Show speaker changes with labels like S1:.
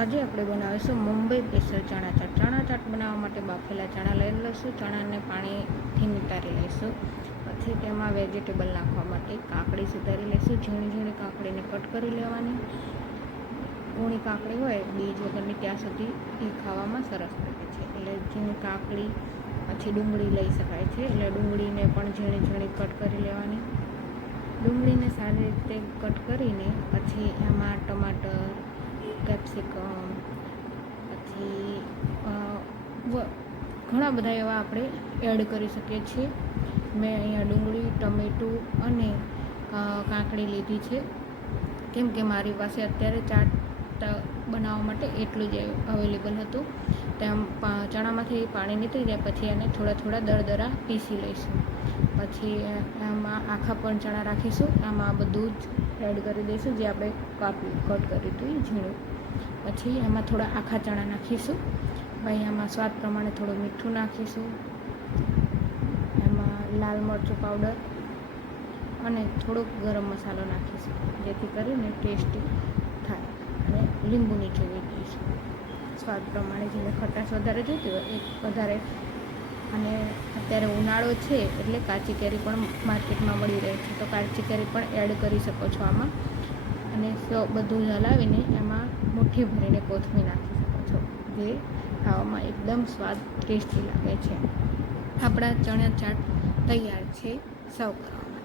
S1: આજે આપણે બનાવીશું મુંબઈ સ્પેશિયલ ચણા ચાટ. ચણા ચાટ બનાવવા માટે બાફેલા ચણા લઈ લઈશું, ચણાને પાણીથી નિતારી લઈશું. પછી તેમાં વેજીટેબલ નાખવા માટે કાકડી સુધારી લઈશું, ઝીણી ઝીણી કાકડીને કટ કરી લેવાની. ઊણી કાકડી હોય, બીજ વગરની ત્યાં સુધી એ ખાવામાં સરસ લાગે છે. એટલે ઝીણી કાકડી પછી ડુંગળી લઈ શકાય છે. એટલે ડુંગળીને પણ ઝીણી ઝીણી કટ કરી લેવાની. ડુંગળીને સારી રીતે કટ કરીને પછી એમાં કેપ્સિકમ પછી ઘણા બધા એવા આપણે એડ કરી શકીએ છીએ. મેં અહીંયા ડુંગળી, ટમેટું અને કાંકડી લીધી છે. કેમ કે મારી પાસે અત્યારે ચાટ ત- બનાવવા માટે એટલું જ અવેલેબલ હતું. તેમ ચણામાંથી પાણી નીકળી જાય પછી એને થોડા થોડા દરદરા પીસી લઈશું. પછી આમાં આખા પણ ચણા રાખીશું. આમાં બધું જ એડ કરી દઈશું જે આપણે કાપી, કટ કર્યું હતું એ ઝીણું. પછી એમાં થોડા આખા ચણા નાખીશું. પછી એમાં સ્વાદ પ્રમાણે થોડું મીઠું નાખીશું. એમાં લાલ મરચું પાવડર અને થોડોક ગરમ મસાલો નાખીશું. જેથી કરીને ટેસ્ટી અને લીંબુ નીચોવી દઈશું સ્વાદ પ્રમાણે જેને ખટાશ વધારે જોઈતી હોય એ વધારે અને અત્યારે ઉનાળો છે એટલે કાચી કેરી પણ માર્કેટમાં મળી રહે છે. તો કાચી કેરી પણ એડ કરી શકો છો આમાં. અને બધું હલાવીને એમાં મુઠ્ઠી ભરીને કોથમી નાખી શકો છો. જે ખાવામાં એકદમ સ્વાદ ટેસ્ટી લાગે છે. આપણા ચણા ચાટ તૈયાર છે. સૌ કરો